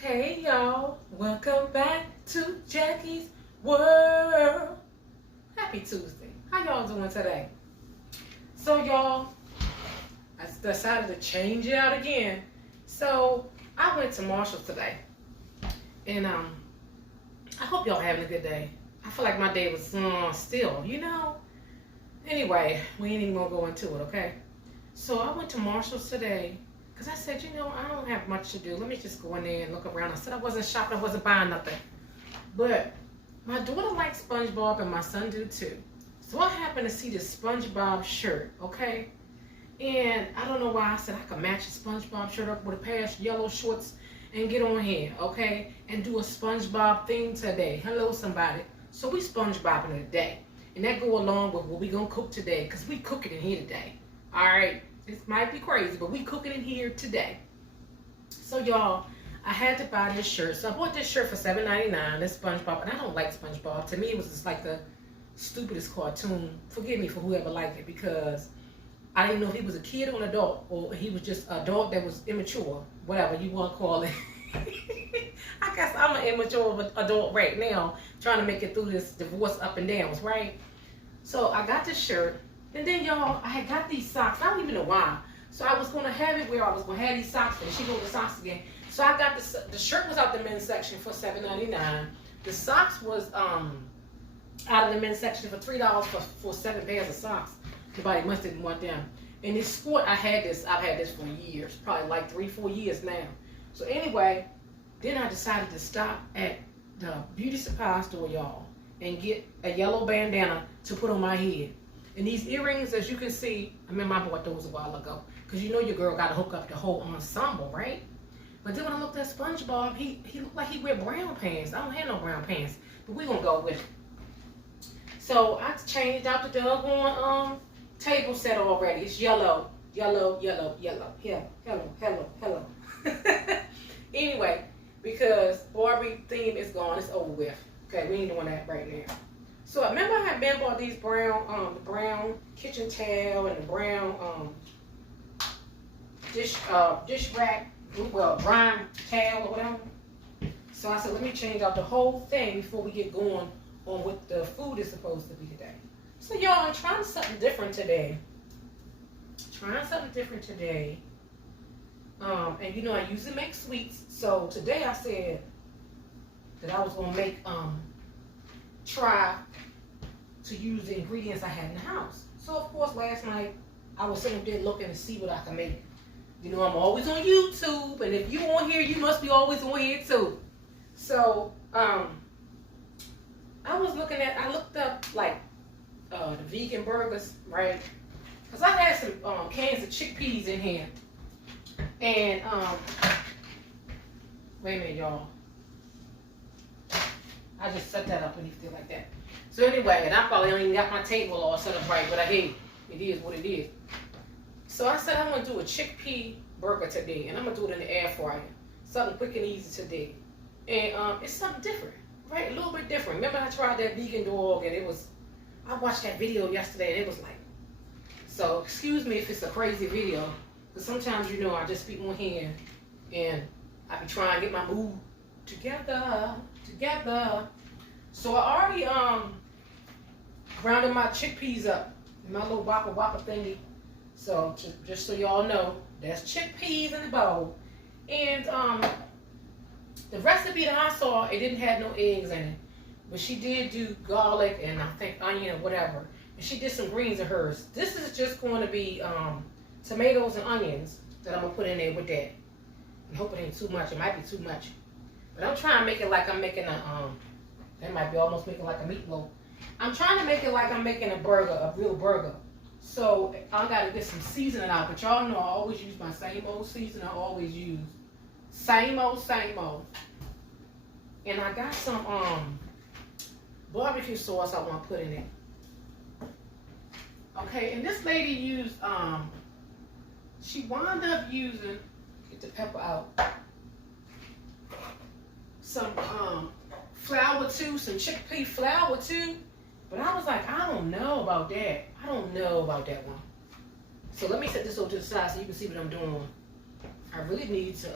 Hey y'all, welcome back to Jackie's World. Happy Tuesday. How y'all doing today? So y'all, I decided to change it out again. So I went to Marshall's today. And I hope y'all having a good day. I feel like my day was still, Anyway, we ain't even gonna go into it, okay? So I went to Marshall's today because I said, I don't have much to do. Let me just go in there and look around. I said I wasn't shopping, I wasn't buying nothing. But my daughter likes SpongeBob and my son do too. So I happened to see this SpongeBob shirt, okay? And I don't know why I said I could match a SpongeBob shirt up with a pair of yellow shorts and get on here, okay? And do a SpongeBob theme today. Hello, somebody. So we SpongeBobbing today. And that go along with what we gonna cook today, because we cooking in here today. All right? This might be crazy, but we cooking in here today. So y'all, I had to buy this shirt. So I bought this shirt for $7.99. This SpongeBob, and I don't like SpongeBob. To me, it was just like the stupidest cartoon. Forgive me for whoever liked it, because I didn't know if he was a kid or an adult, or he was just an adult that was immature, whatever you want to call it. I guess I'm an immature adult right now, trying to make it through this divorce up and downs, right? So I got this shirt. And then, y'all, I had got these socks. I don't even know why. So I was going to have it where I was going to have these socks, and she go with the socks again. So I got the shirt was out the men's section for $7.99. The socks was out of the men's section for $3 for 7 pairs of socks. Nobody must have want them. And this sport, I've had this for years, probably like 3-4 years now. So anyway, then I decided to stop at the beauty supply store, y'all, and get a yellow bandana to put on my head. And these earrings, as you can see, I remember I bought those a while ago. Because you know your girl got to hook up the whole ensemble, right? But then when I looked at SpongeBob, he looked like he wear brown pants. I don't have no brown pants. But we're going to go with it. So I changed out the doggone table set already. It's yellow, yellow, yellow, yellow. Yeah, hello, hello, hello. Anyway, because Barbie theme is gone. It's over with. Okay, we ain't doing that right now. So I remember I had been bought these brown, the brown kitchen towel and the brown dish rack, well, brown towel or whatever. So I said, let me change out the whole thing before we get going on what the food is supposed to be today. So y'all, I'm trying something different today. And I usually make sweets. So today I said that I was gonna make try to use the ingredients I had in the house. So of course last night I was sitting there looking to see what I can make. I'm always on YouTube, and if you on here, you must be always on here too. So I looked up like the vegan burgers, right? Because I had some cans of chickpeas in here. And wait a minute, y'all. I just set that up and it like that. So anyway, and I probably don't even got my table all set up right, but hey, it is what it is. So I said I'm gonna do a chickpea burger today, and I'm gonna do it in the air fryer. Something quick and easy today. And it's something different, right? A little bit different. Remember I tried that vegan dog, and I watched that video yesterday, and it was like, so excuse me if it's a crazy video, because sometimes I just be on here and I be trying to get my mood together. So I already grounded my chickpeas up in my little whopper thingy. So just so y'all know, that's chickpeas in the bowl. And the recipe that I saw, it didn't have no eggs in it, but she did do garlic and I think onion or whatever. And she did some greens in hers. This is just going to be tomatoes and onions that I'm gonna put in there with that. I hope it ain't too much. It might be too much. But I'm trying to make it like I'm making that might be almost making like a meatloaf. I'm trying to make it like I'm making a burger, a real burger. So I gotta get some seasoning out. But y'all know I always use my same old seasoning. I always use same old. And I got some barbecue sauce I want to put in it. Okay, and this lady used she wound up using, get the pepper out, some flour too, some chickpea flour too. But I was like, I don't know about that. I don't know about that one. So let me set this over to the side so you can see what I'm doing. I really need to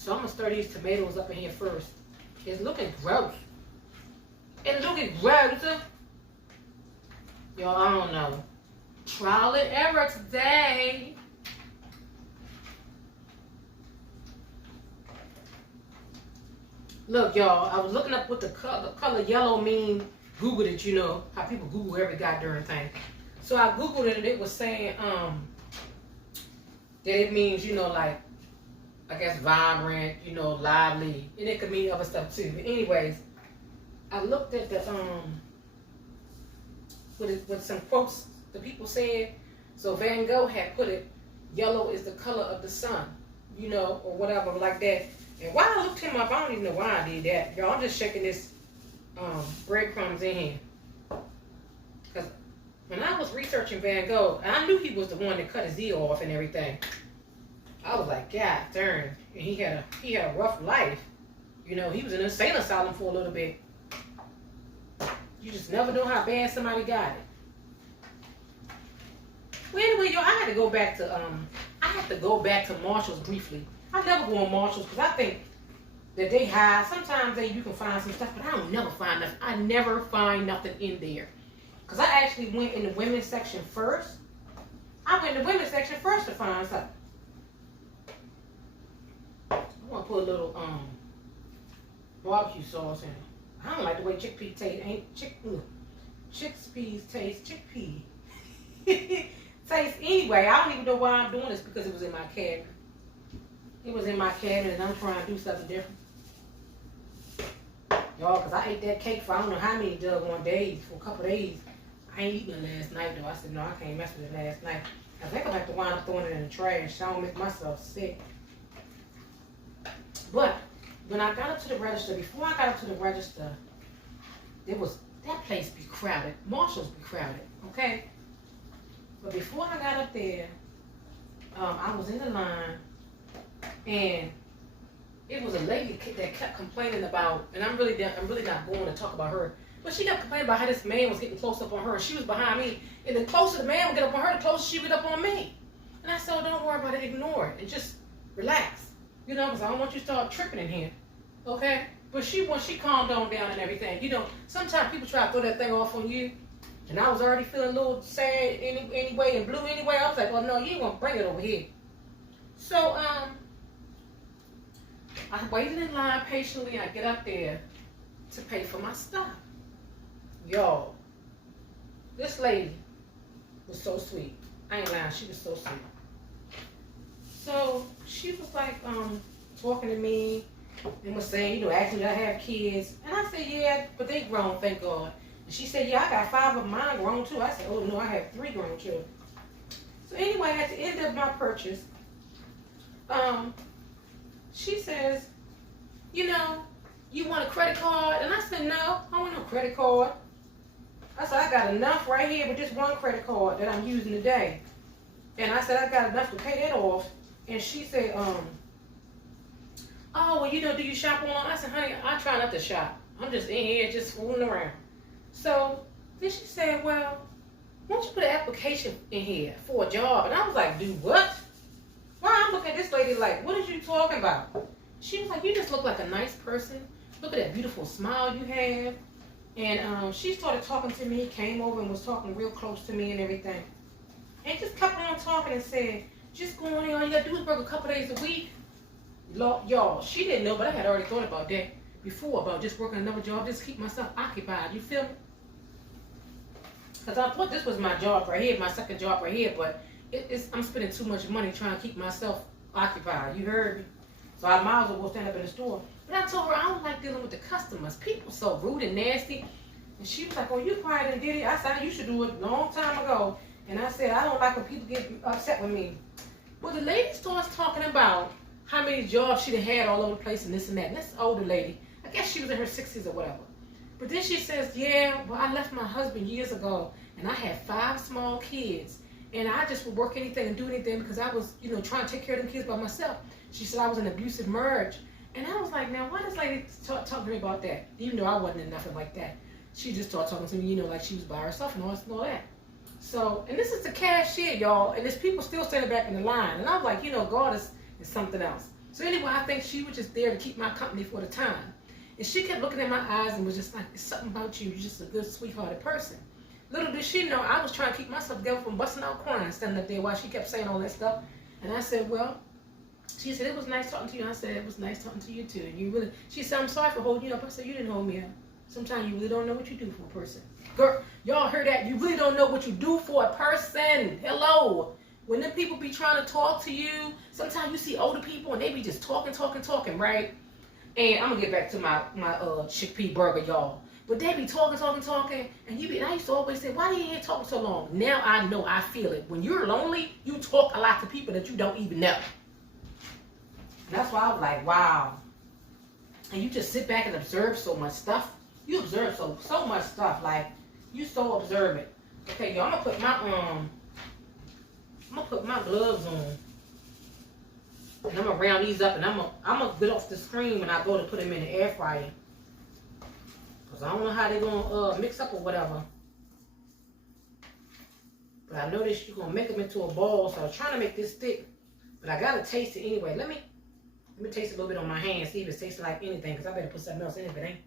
So I'm going to stir these tomatoes up in here first. It's looking gross. It's looking gross. Y'all, I don't know. Trial and error today. Look, y'all, I was looking up what the color yellow mean. Googled it, you know, how people Google every goddamn thing. So I Googled it and it was saying that it means, you know, like, I guess vibrant, you know, lively. And it could mean other stuff too. But anyways, I looked at the with some quotes the people said. So Van Gogh had put it, yellow is the color of the sun, you know, or whatever like that. And while I looked him up, I don't even know why I did that. Y'all, I'm just shaking this breadcrumbs in here. Because when I was researching Van Gogh, I knew he was the one that cut his ear off and everything. I was like, God darn. And he had a rough life. You know, he was in an insane asylum for a little bit. You just never know how bad somebody got it. Well, anyway, y'all, I had to go back to Marshall's briefly. I never go on Marshall's because I think that they hide. Sometimes you can find some stuff, but I don't never find nothing. I never find nothing in there. Because I actually went in the women's section first. I went in the women's section first to find something. I want to put a little barbecue sauce in it. I don't like the way chickpea taste. Chickpeas taste. Chickpea taste anyway. I don't even know why I'm doing this because it was in my cabinet. It was in my cabinet and I'm trying to do something different. Y'all, because I ate that cake for I don't know how many doggone days, for a couple of days. I ain't eating it last night though. I said, no, I can't mess with it last night. I think I'm going to have to wind up throwing it in the trash. I don't make myself sick. But when I got up to the register, before I got up to the register, that place be crowded. Marshall's be crowded, okay? But before I got up there, I was in the line, and it was a lady that kept complaining about, and I'm really not going to talk about her, but she kept complaining about how this man was getting close up on her, and she was behind me, and the closer the man would get up on her, the closer she would get up on me. And I said, oh, don't worry about it, ignore it, and just relax. You know, because I don't want you to start tripping in here, okay? But when she calmed on down and everything, you know, sometimes people try to throw that thing off on you, and I was already feeling a little sad anyway and blue anyway. I was like, oh, no, you ain't going to bring it over here. So, I waited in line patiently. I get up there to pay for my stuff. Y'all, this lady was so sweet. I ain't lying, she was so sweet. So she was like talking to me and was saying, you know, asking me if I have kids. And I said, yeah, but they grown, thank God. And she said, yeah, I got 5 of mine grown too. I said, oh no, I have 3 grown children. So anyway, at the end of my purchase, she says, you know, you want a credit card? And I said, no, I don't want no credit card. I said, I got enough right here with this one credit card that I'm using today. And I said, I got enough to pay that off. And she said, oh, well, you know, do you shop online? I said, honey, I try not to shop. I'm just in here just fooling around. So then she said, well, why don't you put an application in here for a job? And I was like, do what? Why? I'm looking at this lady like, what are you talking about? She was like, you just look like a nice person. Look at that beautiful smile you have. And she started talking to me, came over and was talking real close to me and everything. And just kept on talking and said, just go on in, all you gotta do is work a couple days a week. Y'all, she didn't know, but I had already thought about that before, about just working another job, just keep myself occupied. You feel me? Because I thought this was my job right here, my second job right here, but I'm spending too much money trying to keep myself occupied. You heard me? So I might as well go stand up in the store. But I told her I don't like dealing with the customers. People so rude and nasty. And she was like, oh, you probably done did it. I said, you should do it a long time ago. And I said, I don't like when people get upset with me. Well, the lady starts talking about how many jobs she'd had all over the place and this and that. And this older lady, I guess she was in her 60s or whatever. But then she says, yeah, well, I left my husband years ago, and I had 5 small kids. And I just would work anything and do anything because I was, you know, trying to take care of them kids by myself. She said I was in an abusive marriage. And I was like, now, why does this lady talk to me about that? Even though I wasn't in nothing like that. She just started talking to me, you know, like she was by herself and all this and all that. So, and this is the cashier, y'all, and there's people still standing back in the line. And I was like, you know, God is something else. So anyway, I think she was just there to keep my company for the time. And she kept looking in my eyes and was just like, "It's something about you. You're just a good, sweethearted person." Little did she know I was trying to keep myself together from busting out crying, standing up there while she kept saying all that stuff. And I said, "Well," she said, "it was nice talking to you." I said, "It was nice talking to you too." And you really, she said, "I'm sorry for holding you up." I said, "You didn't hold me up. Sometimes you really don't know what you do for a person." Girl, y'all heard that? You really don't know what you do for a person. Hello. When them people be trying to talk to you, sometimes you see older people and they be just talking, right? And I'm gonna get back to my chickpea burger, y'all. But they be talking, and and I used to always say, "Why do you ain't talking so long?" Now I know, I feel it. When you're lonely, you talk a lot to people that you don't even know. And that's why I was like, wow. And you just sit back and observe so much stuff. You observe so much stuff. Like, you so observant. Okay, y'all, I'm gonna put my gloves on. And I'm gonna round these up, and I'm gonna get off the screen when I go to put them in the air fryer. Cause I don't know how they're gonna mix up or whatever. But I noticed you're gonna make them into a ball, so I was trying to make this thick. But I gotta taste it anyway. Let me taste a little bit on my hand, see if it tastes like anything, cause I better put something else in it if it ain't.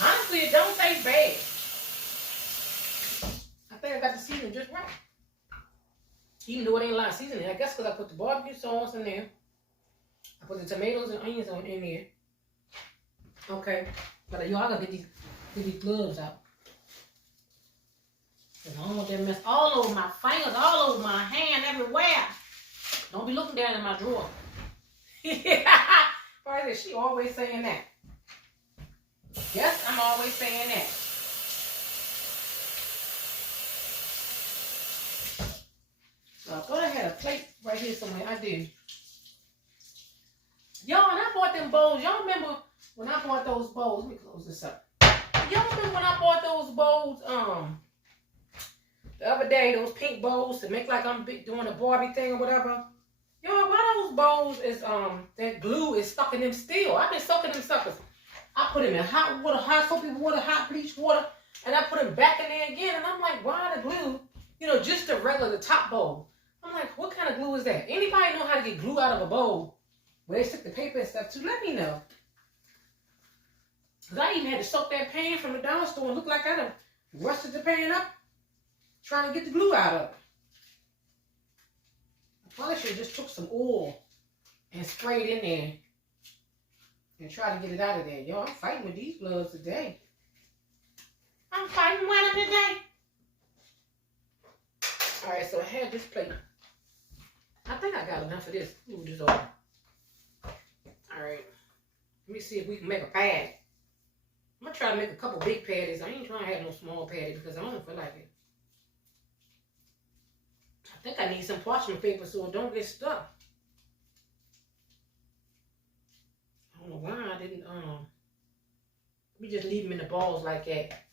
Honestly, it don't taste bad. I think I got the seasoning just right. Even though it ain't a lot of seasoning, I guess because I put the barbecue sauce in there. I put the tomatoes and onions in there. Okay. But y'all gotta get these gloves out. Cause I don't want that mess all over my fingers, all over my hand, everywhere. Don't be looking down in my drawer. Probably she always saying that. Yes, I'm always saying that. So I thought I had a plate right here somewhere. I did. Y'all, and I bought them bowls. Y'all remember when I bought those bowls? Let me close this up. Y'all remember when I bought those bowls the other day, those pink bowls to make like I'm doing a Barbie thing or whatever? Y'all, why those bowls is that glue is stuck in them still? I've been soaking them suckers. I put them in hot water, hot soapy water, hot bleach water, and I put them back in there again. And I'm like, why the glue? You know, just the regular, the top bowl. I'm like, what kind of glue is that? Anybody know how to get glue out of a bowl where they stick the paper and stuff too? Let me know. Because I even had to soak that pan from the dollar store and look like I done rusted the pan up trying to get the glue out of it. I probably should have just took some oil and sprayed in there and try to get it out of there. Yo, I'm fighting with these gloves today. I'm fighting with them today. All right, so I had this plate. I think I got enough of this. Move this over. All right. Let me see if we can make a pad. I'm going to try to make a couple big patties. I ain't trying to have no small patty because I don't feel like it. I think I need some parchment paper so it don't get stuck. I don't know why I didn't, let me just leave them in the balls like that.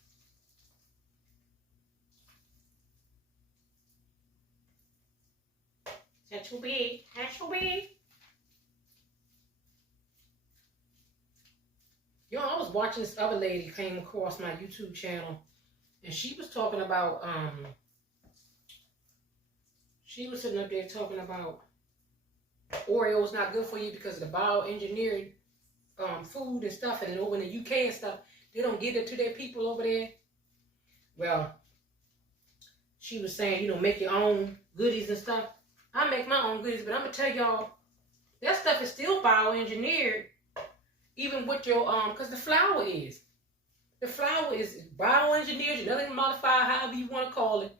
That's too big. That's too big. Yo, I was watching this other lady came across my YouTube channel, and she was talking about, she was sitting up there talking about Oreo's not good for you because of the bioengineered food and stuff, and then over in the UK and stuff, they don't give it to their people over there. Well, she was saying, you know, make your own goodies and stuff. I make my own goodies, but I'm gonna tell y'all, that stuff is still bioengineered, even with your because the flour is bioengineered, genetically modified, however you want to call it.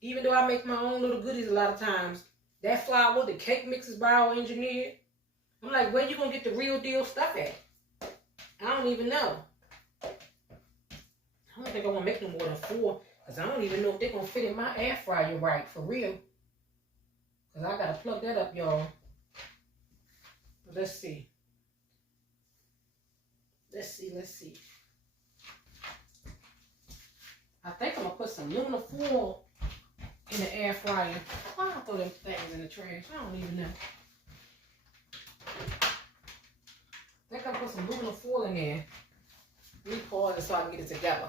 Even though I make my own little goodies a lot of times, that flour, the cake mix is bioengineered. I'm like, where you gonna get the real deal stuff at? I don't even know. I don't think I want to make no more than 4, because I don't even know if they're gonna fit in my air fryer right, for real. Because I gotta plug that up, y'all. But let's see. Let's see. I think I'm gonna put some aluminum foil in the air fryer. Why don't I throw them things in the trash? I don't even know. I think I'll put some aluminum foil in there. Let me pause it so I can get it together.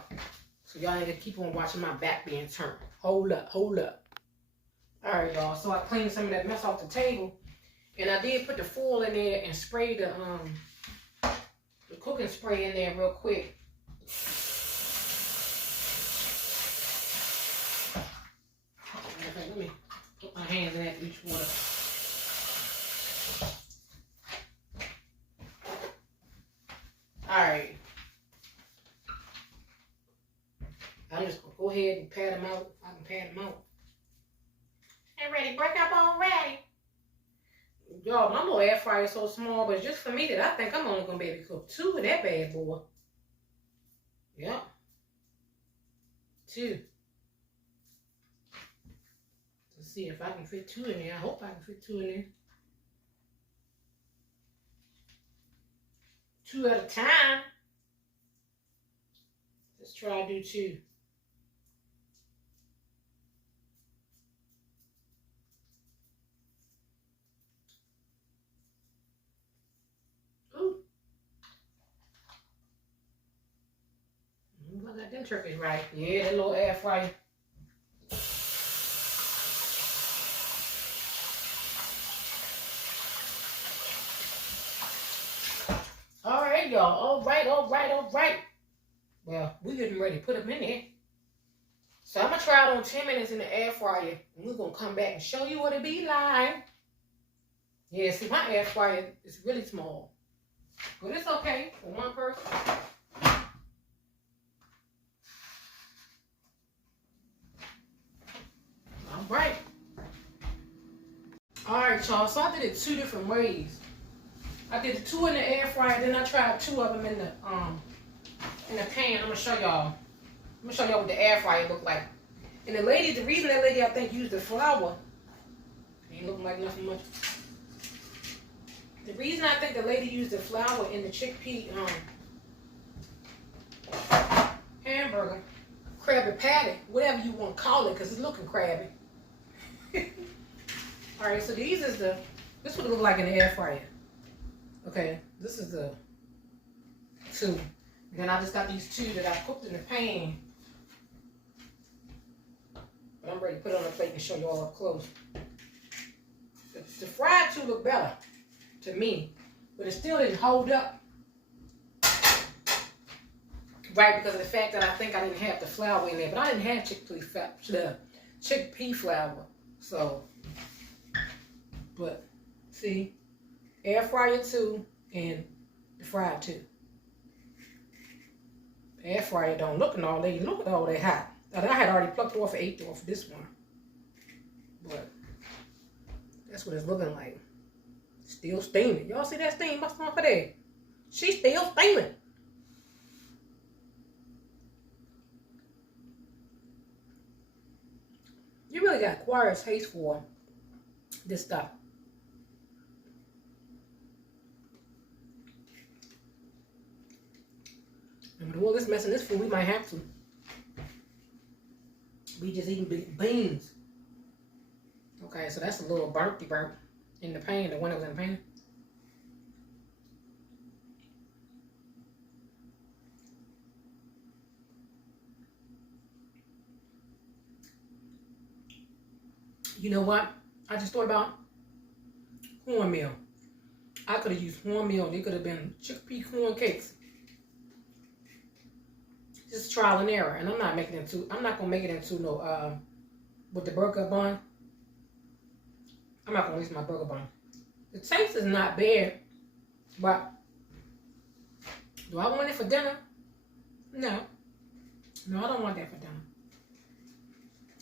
So y'all need to keep on watching my back being turned. Hold up, hold up. All right, y'all. So I cleaned some of that mess off the table. And I did put the foil in there and spray the cooking spray in there real quick. Let me put my hands in each water. Alright. I'm just going to go ahead and pat them out. I can pat them out. Hey, ready? Break up already. Y'all, my little air fryer is so small, but it's just for me that I think I'm only going to be able to cook 2 of that bad boy. Yep. 2. Let's see if I can fit 2 in there. I hope I can fit 2 in there. 2 at a time. Let's try to do 2. Ooh. I got them turkeys right. Yeah, that little air fryer. Alright, y'all. Alright. Well, we're getting ready to put them in there. So I'm going to try it on 10 minutes in the air fryer. And we're going to come back and show you what it be like. Yeah, see, my air fryer is really small. But it's okay for one person. Alright. Alright, y'all. So I did it 2 different ways. I did 2 in the air fryer, then I tried 2 of them in the pan. I'm gonna show y'all. What the air fryer looked like. And the reason that lady I think used the flour, ain't looking like nothing much. The reason I think the lady used the flour in the chickpea hamburger, Krabby Patty, whatever you want to call it, because it's looking crabby. All right, so this is what it look like in the air fryer. Okay, this is the 2. And then I just got these 2 that I cooked in the pan. But I'm ready to put it on the plate and show you all up close. The fried 2 look better to me, but it still didn't hold up. Right, because of the fact that I think I didn't have the flour in there. But I didn't have chickpea flour. So, but see, air fryer 2 and the fried 2. The air fryer don't look at all that hot. I had already plucked off and ate off this one. But that's what it's looking like. Still steaming. Y'all see that steam busting off of there? She's still steaming. You really got acquired taste for this stuff. And with all this mess in this food, we might have to. We just eating big beans. Okay, so that's a little burnt in the pan, the one that was in the pan. You know what? I just thought about cornmeal. I could have used cornmeal. They could have been chickpea corn cakes. Just trial and error, and I'm not gonna make it into no with the burger bun. I'm not gonna use my burger bun. The taste is not bad, but do I want it for dinner? No, I don't want that for dinner.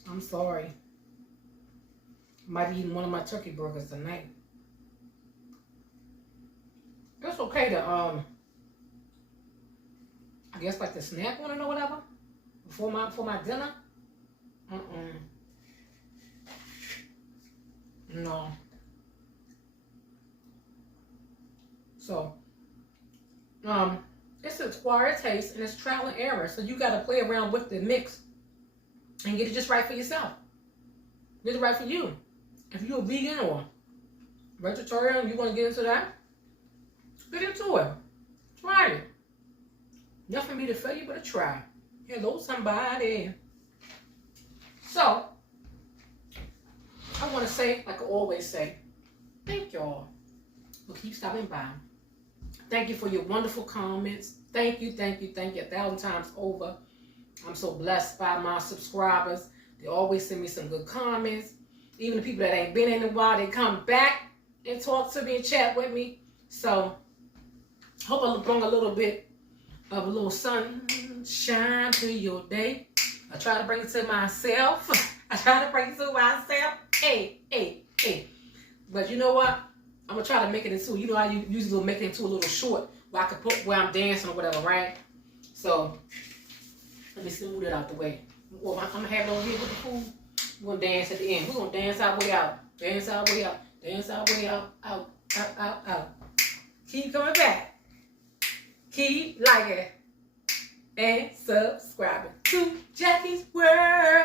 I'm sorry. I might be eating one of my turkey burgers tonight. It's okay to I guess like the snack one or whatever for my dinner. No. So it's an acquired taste and it's trial and error. So you gotta play around with the mix and get it just right for yourself. Get it right for you. If you're a vegan or vegetarian, you want to get into that, get into it. Try it. Nothing be to failure but a try. Hello, somebody. So, I want to say, like I always say, thank y'all for keep stopping by. Thank you for your wonderful comments. Thank you, thank you, thank you 1,000 times over. I'm so blessed by my subscribers. They always send me some good comments. Even the people that ain't been in a while, they come back and talk to me and chat with me. So, hope I bring a little bit of a little sunshine to your day. I try to bring it to myself. I try to bring it to myself. Hey. But you know what? I'm going to try to make it into, you know, I usually will make it into a little short where I can put where I'm dancing or whatever, right? So, let me move that out the way. Well, I'm going to have it over here with the food. We're going to dance at the end. We're going to dance our way out. Dance our way out. Dance our way out. Out. Keep coming back. Keep liking and subscribing to Jackie's World.